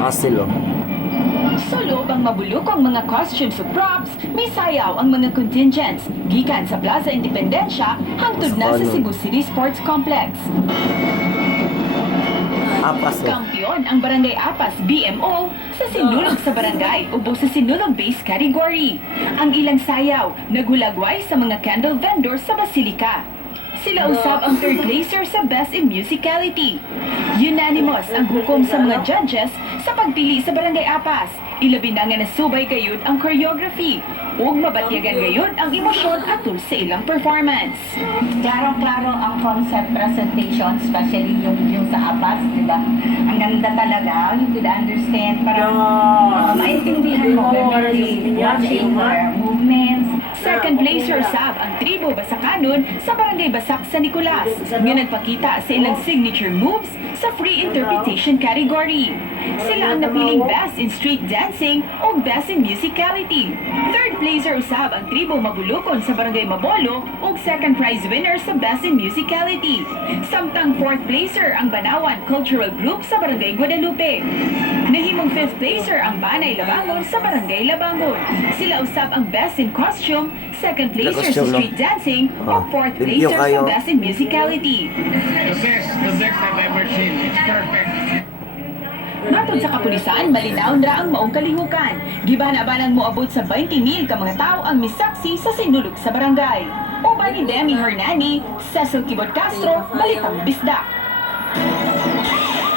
Asilo. Sulod ang mabulukong mga costumes ug props, may sayaw ang mga contingents gikan sa Plaza Independencia hangtod na sa Cebu City Sports Complex. Apas. Kampiyon ang Barangay Apas BMO sa sinulog sa barangay ubo sa sinulog base category. Ang ilang sayaw naghulagway sa mga candle vendors sa Basilica. Sila usab ang third placer sa Best in Musicality. Unanimous ang hukom sa mga judges sa pagpili sa Barangay Apas. Ilabi na nga nasubay gayud ang choreography ug mabatyagan gayud ang emosyon atul sa ilang performance. Klaro-klaro ang concept presentation, especially yung sa Apas, di ba? Ang ganda talaga. You could understand, parang maintindihan mo when you're watching their movements. Second placer sab ang Tribo Basakanon sa Barangay Basak San Nicolas nga nagpakita sa ilang signature moves sa free interpretation category. Sila ang napiling Best in Street Dancing o Best in Musicality. Third placer usab ang Tribo Mabulukon sa Barangay Mabolo ug second prize winner sa Best in Musicality. Samtang fourth placer ang Banawan Cultural Group sa Barangay Guadalupe. Nahimong fifth placer ang Banay Labangon sa Barangay Labangon. Sila usab ang Best in Costume, second placer sa Street Dancing, o fourth placer sa Best in Musicality. The best I've ever seen. It's perfect. Matod sa kapulisan, malinaw na ang maong kalihukan. Gibana-banan mo abot sa 20,000 ka mga tao ang misaksi sa sinulog sa barangay. Uban ni Demi Hernani, Cecil Kibot Castro, Balitang Bisdak.